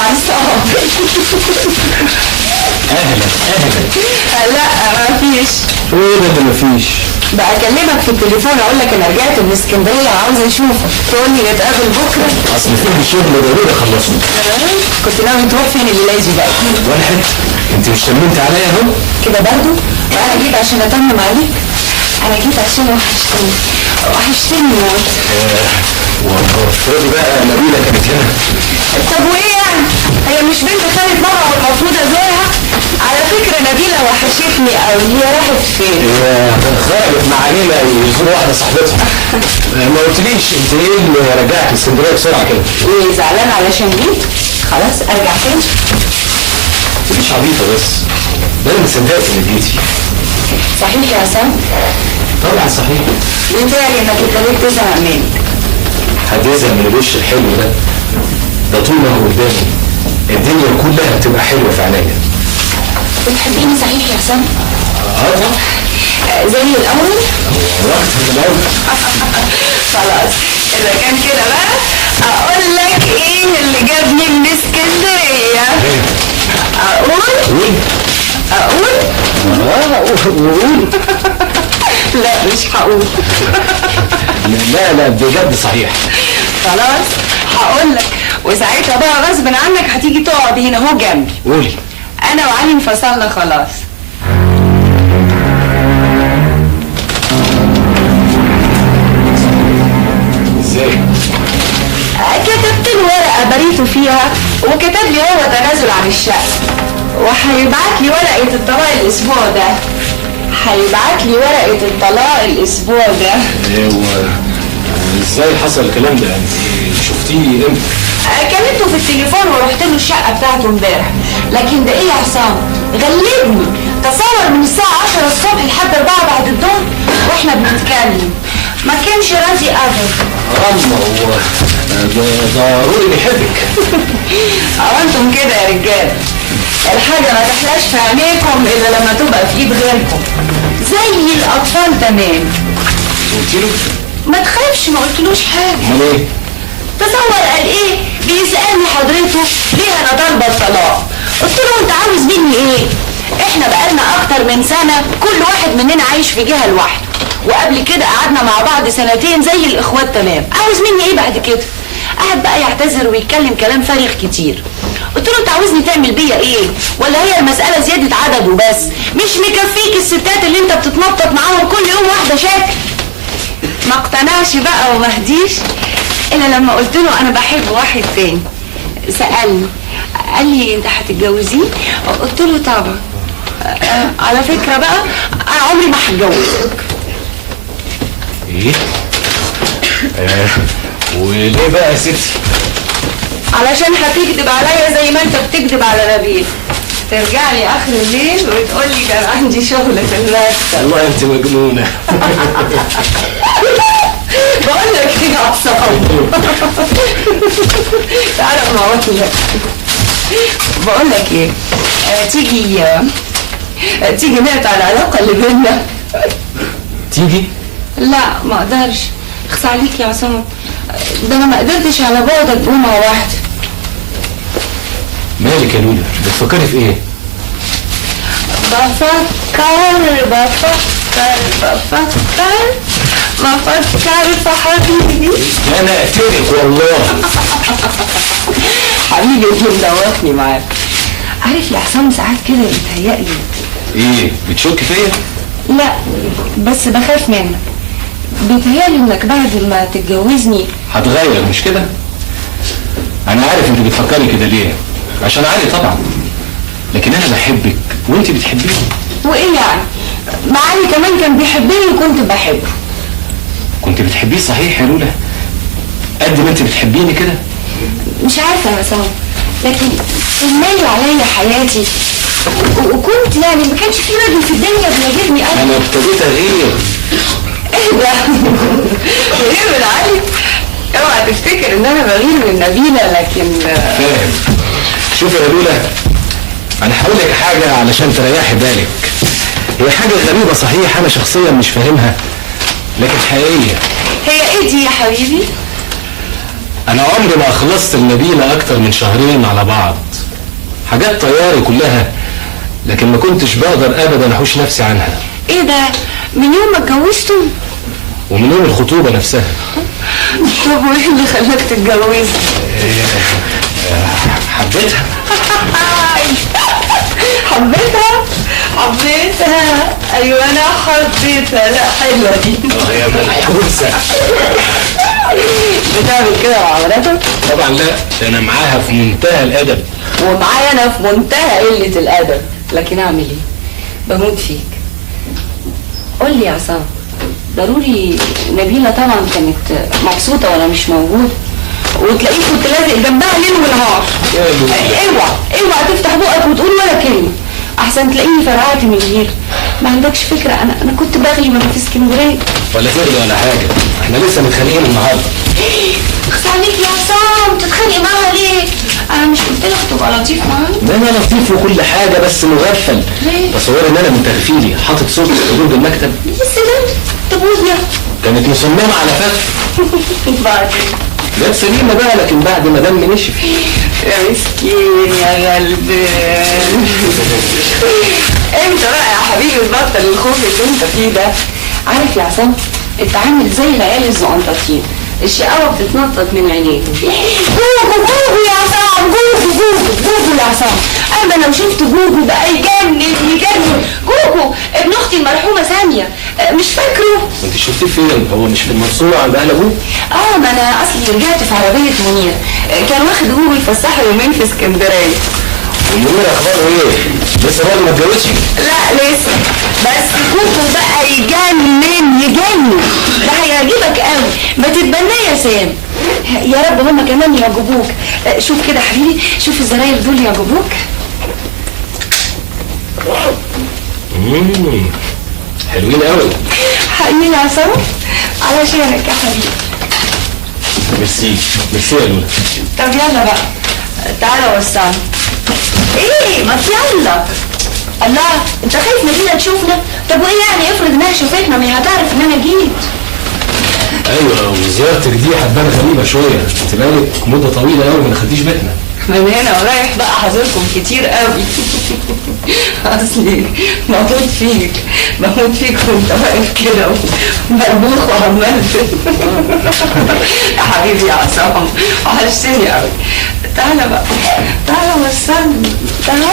عصام. اهلا اهلا. لا مفيش. ايه ده اللي مفيش؟ بقى اكلمك في التليفون اقول لك انا رجعت من اسكندريه وعاوزه اشوفك، تقول لي نتقابل بكره. اصل في شغل ضروري اخلصه. كنت ناوي تروح فين الليله دي بقى؟ ولا حته، انت مش طمنت عليا اهو. كده برضه؟ وانا جيت عشان اطمن عليك. انا جيت عشان وحشتني موت. وافرضي بقى نبيله كانت هنا. طب وايه يعني؟ هي مش بنت خالد بابا والمفروض ازورها؟ على فكره نبيله وحشتني قوي، هي راحت فين؟ هي خرجت مع عيله يزوروا واحده صاحبتها. ما قلتليش انت ايه اللي رجعت اسكندريه بسرعه كده؟ ايه زعلان علشان جيت؟ خلاص ارجع تاني؟ انت مش عبيطه بس. ده انا مصدقت انك جيتي. صحيح يا عصام؟ طبعا صحيح. بيتهيألي انك ابتديت تزهق مني. هتزهق من الوش الحلو ده؟ ده طول ما هو قدامي الدنيا كلها بتبقى حلوه في عينيا. بتحبيني صحيح يا عصام؟ طبعا. زي الاول؟ وقت من الاول. خلاص اذا كان كده بقى اقول لك ايه اللي جابني من اسكندريه. اقول؟ قول. لا مش هقول. لا بجد صحيح. خلاص هقول لك، وساعتها بقى غصب عنك هتيجي تقعد هنا اهو جنبي. قولي. انا وعلي انفصلنا خلاص. ازاي؟ كتبت له ورقه بريته فيها وكتب لي هو تنازل عن الشقه، وهيبعت لي ورقه الطلاق الاسبوع ده. هيبعت لي ورقه الطلاق الاسبوع ده. ازاي حصل الكلام ده؟ انت شفتيه امتى؟ كلمته في التليفون ورحت له الشقه بتاعته امبارح. لكن ده ايه يا عصام؟ غلبني. تصور من الساعه 10 الصبح لحد 4 بعد الظهر واحنا بنتكلم. ما كانش راضي ابدا. هو ضروري بيحبك. انتم كده يا رجاله، الحاجه ما تحلاش في عينيكم الا لما تبقى في ايد غيركم. زي الاطفال تمام. قلت له؟ ما تخافش، ما قلتلوش حاجه. امال ايه؟ تصور قال ايه؟ بيسالني حضرته ليه انا طالبه الطلاق. قلت له انت عاوز مني ايه؟ احنا بقالنا اكتر من سنه كل واحد مننا عايش في جهه لوحده، وقبل كده قعدنا مع بعض سنتين زي الاخوات تمام. عاوز مني ايه بعد كده؟ قعد بقى يعتذر ويتكلم كلام فارغ كتير. قلت له انت عاوزني تعمل بيا ايه؟ ولا هي المساله زياده عدد وبس؟ مش مكفيك الستات اللي انت بتتنطط معاهم كل يوم واحده شكل؟ ما اقتنعش بقى وما هديش الا لما قلت له انا بحب واحد تاني. سالني قال لي انت هتتجوزيه؟ قلت له طبعا. على فكره بقى انا عمري ما هتجوزك. ايه؟ وليه بقى يا ستي؟ علشان هتكذب عليا زي ما انت بتكذب على نبيل. ترجع لي اخر الليل وتقول لي كان عندي شغل في المكتب. والله انت مجنونه. بقول لك ايه يا عصام؟ تعالى ما اقول لك. بقول لك ايه؟ تيجي نقطع العلاقه اللي بينا. تيجي؟ لا ما اقدرش. اخص عليك يا عصام، ده انا ما قدرتش على بعدك جمعه واحده. مالك يا لولا؟ بتفكري في ايه؟ بفكر في حبيبي. انا اقتلك والله. حبيبي اللي مدوخني معاك. عارف يا حسام ساعات كده بيتهيألي. ايه بتشك فيا؟ لا بس بخاف منك. بيتهيألي انك بعد ما تتجوزني هتغير مش كده؟ انا عارف انت بتفكري كده ليه، عشان علي طبعا، لكن انا بحبك وانت بتحبيني. وايه يعني؟ ما علي كمان كان بيحبني وكنت بحبه. كنت بتحبيه صحيح يا لولا؟ قد ما انت بتحبيني كده؟ مش عارفه يا سام، لكن المالي عليا حياتي وكنت يعني ما كانش في راجل في الدنيا بيعجبني ابدا. انا ابتديت اغير. ايه ده؟ غير من علي؟ اوعى تفتكر ان انا بغير من نبيله، لكن فاهم. شوفي يا لولا، انا هقول لك حاجه علشان تريحي بالك. هي حاجه غريبه صحيح، انا شخصيا مش فاهمها لكن حقيقيه. هي ايه دي يا حبيبي؟ انا عمري ما خلصت النبيلة اكتر من شهرين على بعض، حاجات طياري كلها، لكن ما كنتش بقدر ابدا احوش نفسي عنها. ايه ده؟ من يوم ما اتجوزتم؟ ومن يوم الخطوبة نفسها. طب وايه اللي خلاك تتجوزها؟ حبيتها. حبيتها؟ حبيتها، ايوه انا حبيتها. لا حلوه دي. يا منحوسة. بتعمل كده مع مراتك؟ طبعا لا، ده انا معاها في منتهى الادب. ومعايا انا في منتهى قله الادب، لكن اعمل ايه؟ بموت فيك. قول لي يا عصام، ضروري نبيله طبعا كانت مبسوطه وانا مش موجود، وتلاقيك كنت لازق جنبها ليل ونهار. اوعى تفتح بقك وتقول ولا كلمه، احسن تلاقيني فرقعت من الغير. ما عندكش فكره، انا كنت بغلي وانا في اسكندريه. ولا تغلي ولا حاجه، احنا لسه متخانقين النهارده. اخس عليك يا عصام، تتخانقي معاها ليه؟ انا مش قلت لك تبقى لطيف معاها؟ ده انا لطيف وكل حاجه، بس مغفل. ليه؟ تصور ان انا من تغفيلي حاطط صورتي في حدود المكتب. يا سلام، تبوظنا. كانت مصممه على فتح. بعدين جت سليمه بقى، لكن بعد ما دمي نشف. يا مسكين يا غلبان. انت بقى يا حبيبي تبطل الخوف اللي انت فيه ده. عارف يا عصام، انت عامل زي العيال الزقنطاطين، الشقاوة بتتنطط من عينيك. جوجو يا عصام، جوجو يا عصام. اما لو شفت جوجو بقى يجنن. جوجو ابن اختي المرحومه ساميه، مش فاكره؟ انت شفتيه فين؟ هو مش في المنصوره عند اهل ابوه؟ ما انا اصلي رجعت في عربيه منير، كان واخد جوجو يفسحه يومين في اسكندريه. ومنير اخباره ايه؟ لسه برضه ما اتجوزش؟ لا لسه، بس جوجو بقى يجنن. ده هيعجبك قوي، ما تتبناه يا سام. يا رب هما كمان يعجبوك. شوف كده حبيبي، شوف الزراير دول يعجبوك. حلوين قوي. حقيقي يا عصام، علشانك يا حبيبي. ميرسي يا لولا. طب يلا بقى، تعالى وسعنا. ايه ما يلا. الله، انت خايف نبيلة تشوفنا؟ طب وايه يعني افرض انها شافتنا، ما هي هتعرف ان انا جيت. ايوه، وزيارتك دي هتبان غريبه شويه، انت بقالك مده طويله قوي ما دخلتيش بيتنا. من هنا ورايح بقى حاضركم كتير قوي. اصلي بموت فيك وانت واقف كده مربوخ وعمال. يا حبيبي يا عصام، وحشتني قوي. تعالى بقى، تعالى وصلني، تعالى.